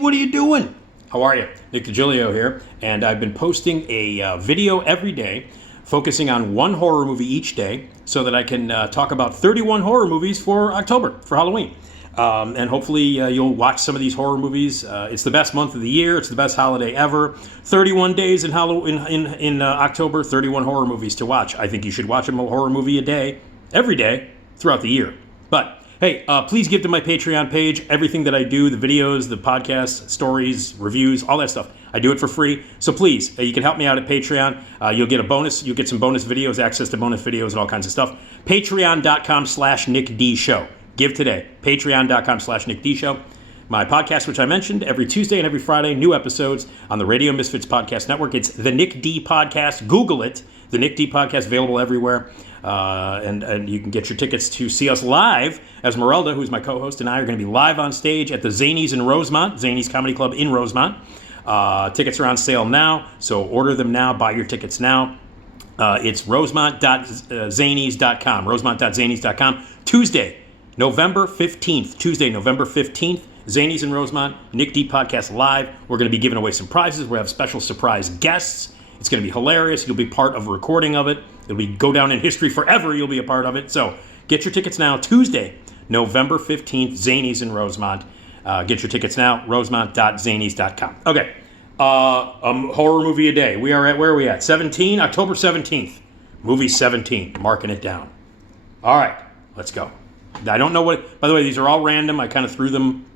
what are you doing? How are you? Nick Digilio here, and I've been posting a video every day focusing on one horror movie each day so that I can talk about 31 horror movies for October, for Halloween. And hopefully you'll watch some of these horror movies. It's the best month of the year. It's the best holiday ever. 31 days in October, 31 horror movies to watch. I think you should watch a horror movie a day, every day, throughout the year. But hey, please give to my Patreon page. Everything that I do, the videos, the podcasts, stories, reviews, all that stuff, I do it for free. So please, you can help me out at Patreon. You'll get a bonus. You'll get some bonus videos, access to bonus videos and all kinds of stuff. Patreon.com/NickDShow. Give today. Patreon.com/NickDShow. My podcast, which I mentioned, every Tuesday and every Friday, new episodes on the Radio Misfits Podcast Network. It's the Nick D Podcast. Google it. The Nick D Podcast, available everywhere. And you can get your tickets to see us live, as Merelda, who's my co-host, and I are going to be live on stage at the Zanies in Rosemont, Zanies Comedy Club in Rosemont. Tickets are on sale now, so order them now, buy your tickets now. It's rosemont.zanies.com, rosemont.zanies.com. Tuesday, November 15th, Zanies in Rosemont, Nick D Podcast Live. We're going to be giving away some prizes. We'll have special surprise guests. It's going to be hilarious. You'll be part of a recording of it. It'll go down in history forever. You'll be a part of it. So get your tickets now. Tuesday, November 15th, Zanies in Rosemont. Get your tickets now, rosemont.zanies.com. Okay, horror movie a day. Where are we at? 17, October 17th. Movie 17, marking it down. All right, let's go. I don't know what, by the way, these are all random. I kind of threw them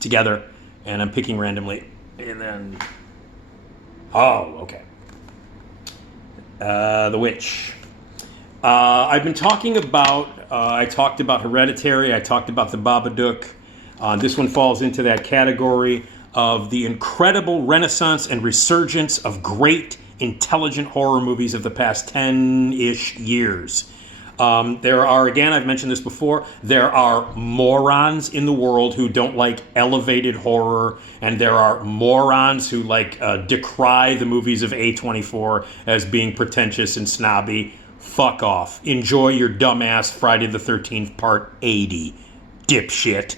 together, and I'm picking randomly. And then, okay. The Witch. I've been talking about, I talked about Hereditary, I talked about The Babadook. This one falls into that category of the incredible renaissance and resurgence of great, intelligent horror movies of the past 10-ish years. There are, again, I've mentioned this before, there are morons in the world who don't like elevated horror, and there are morons who decry the movies of A24 as being pretentious and snobby. Fuck off. Enjoy your dumbass Friday the 13th Part 80, dipshit.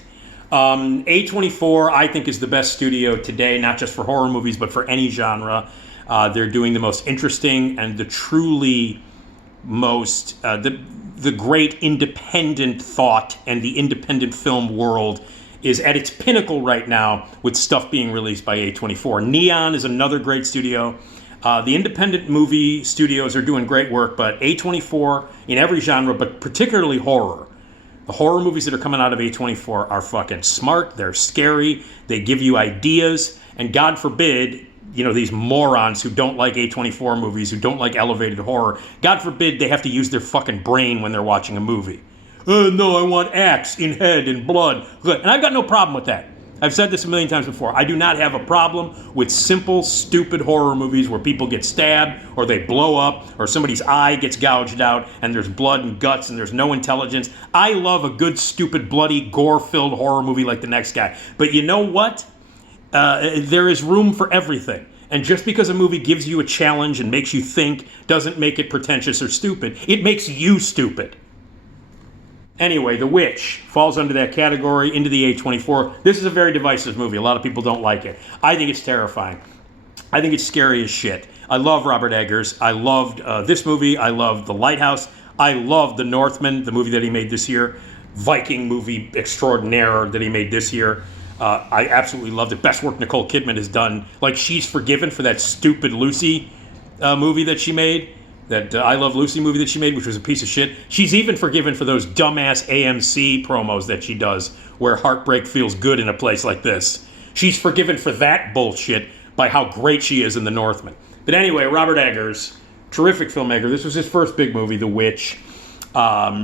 A24, I think, is the best studio today, not just for horror movies, but for any genre. They're doing the most interesting and the truly most the great independent thought and the independent film world is at its pinnacle right now with stuff being released by A24. Neon is another great studio. The independent movie studios are doing great work, but A24 in every genre, but particularly horror. The horror movies that are coming out of A24 are fucking smart. They're scary. They give you ideas. And God forbid, these morons who don't like A24 movies, who don't like elevated horror, God forbid they have to use their fucking brain when they're watching a movie. No, I want axe in head and blood. And I've got no problem with that. I've said this a million times before. I do not have a problem with simple, stupid horror movies where people get stabbed or they blow up or somebody's eye gets gouged out and there's blood and guts and there's no intelligence. I love a good, stupid, bloody, gore-filled horror movie like The Next Guy. But you know what? There is room for everything. And just because a movie gives you a challenge and makes you think doesn't make it pretentious or stupid. It makes you stupid. Anyway, The Witch falls under that category, into the A24. This is a very divisive movie. A lot of people don't like it. I think it's terrifying. I think it's scary as shit. I love Robert Eggers. I loved this movie. I loved The Lighthouse. I loved The Northman, the movie that he made this year. Viking movie extraordinaire that he made this year. I absolutely loved it. Best work Nicole Kidman has done. She's forgiven for that stupid Lucy movie that she made. That I Love Lucy movie that she made, which was a piece of shit. She's even forgiven for those dumbass AMC promos that she does, where heartbreak feels good in a place like this. She's forgiven for that bullshit by how great she is in The Northman. But anyway, Robert Eggers, terrific filmmaker. This was his first big movie, The Witch.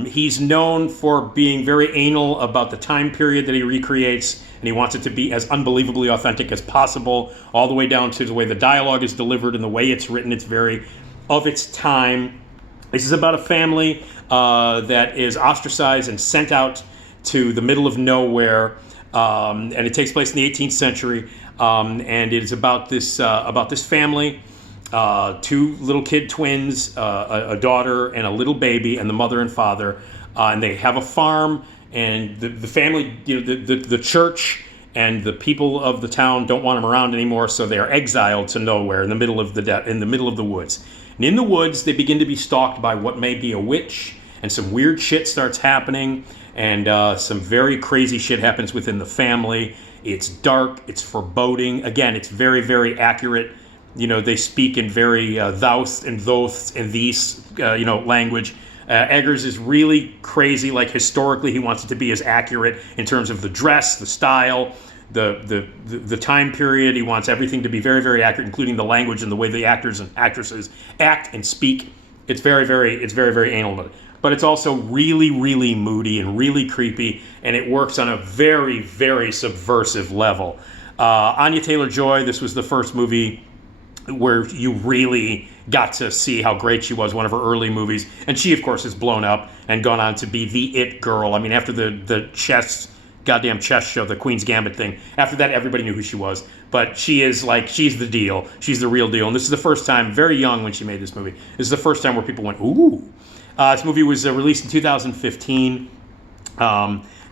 He's known for being very anal about the time period that he recreates, and he wants it to be as unbelievably authentic as possible, all the way down to the way the dialogue is delivered and the way it's written. It's very of its time. This is about a family that is ostracized and sent out to the middle of nowhere, and it takes place in the 18th century, and it is about this family, two little kid twins, a daughter and a little baby, and the mother and father, and they have a farm, and the family, the church and the people of the town don't want him around anymore, so they are exiled to nowhere in the middle of the woods. And in the woods, they begin to be stalked by what may be a witch, and some weird shit starts happening, and some very crazy shit happens within the family. It's dark, it's foreboding. Again, it's very, very accurate. You know, they speak in very thous and thoths and these, language. Eggers is really crazy. Like, historically, he wants it to be as accurate in terms of the dress, the style, the time period. He wants everything to be very, very accurate, including the language and the way the actors and actresses act and speak. It's very, very anal. But it's also really, really moody and really creepy, and it works on a very, very subversive level. Anya Taylor-Joy, this was the first movie where you really got to see how great she was, one of her early movies. And she, of course, has blown up and gone on to be the it girl. I mean, after the goddamn chess show, the Queen's Gambit thing, after that, everybody knew who she was. But she's the deal. She's the real deal. And this is the first time, very young when she made this movie, this is the first time where people went, ooh. This movie was released in 2015.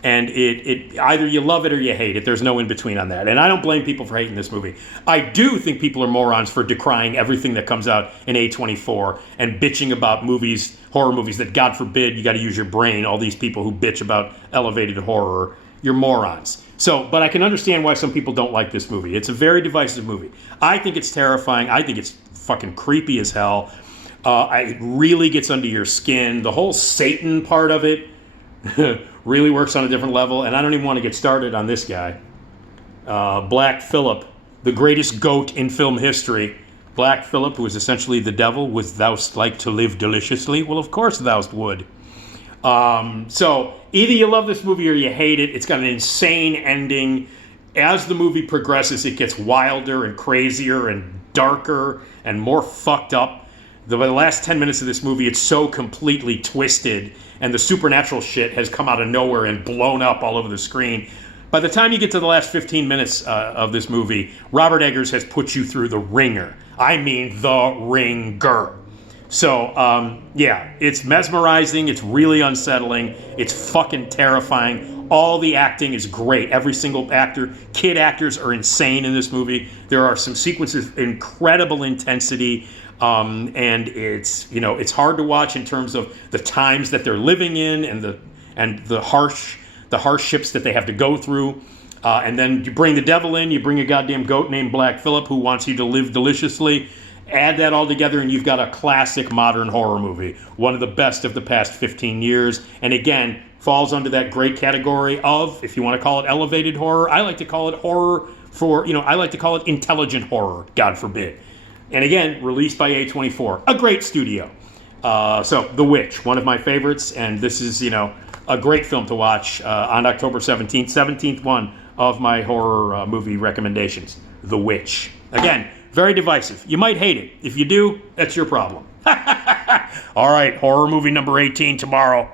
And it either you love it or you hate it. There's no in between on that. And I don't blame people for hating this movie. I do think people are morons for decrying everything that comes out in A24 and bitching about movies, horror movies, that God forbid you got to use your brain. All these people who bitch about elevated horror, you're morons. So, but I can understand why some people don't like this movie. It's a very divisive movie. I think it's terrifying. I think it's fucking creepy as hell. It really gets under your skin. The whole Satan part of it really works on a different level, and I don't even want to get started on this guy. Black Phillip, the greatest goat in film history. Black Phillip, who is essentially the devil, was thou'st like to live deliciously? Well, of course thou'st would. So either you love this movie or you hate it. It's got an insane ending. As the movie progresses, it gets wilder and crazier and darker and more fucked up. The last 10 minutes of this movie, it's so completely twisted, and the supernatural shit has come out of nowhere and blown up all over the screen. By the time you get to the last 15 minutes of this movie, Robert Eggers has put you through the ringer. I mean, the ringer. So, it's mesmerizing. It's really unsettling. It's fucking terrifying. All the acting is great. Every single actor. Kid actors are insane in this movie. There are some sequences of incredible intensity. And it's hard to watch in terms of the times that they're living in and the hardships that they have to go through. And then you bring the devil in, you bring a goddamn goat named Black Phillip who wants you to live deliciously. Add that all together and you've got a classic modern horror movie. One of the best of the past 15 years. And again, falls under that great category of, if you want to call it elevated horror, I like to call it horror I like to call it intelligent horror, God forbid. And again, released by A24, a great studio. So, The Witch, one of my favorites, and this is, a great film to watch on October 17th, 17th one of my horror movie recommendations, The Witch. Again, very divisive. You might hate it. If you do, that's your problem. All right, horror movie number 18 tomorrow.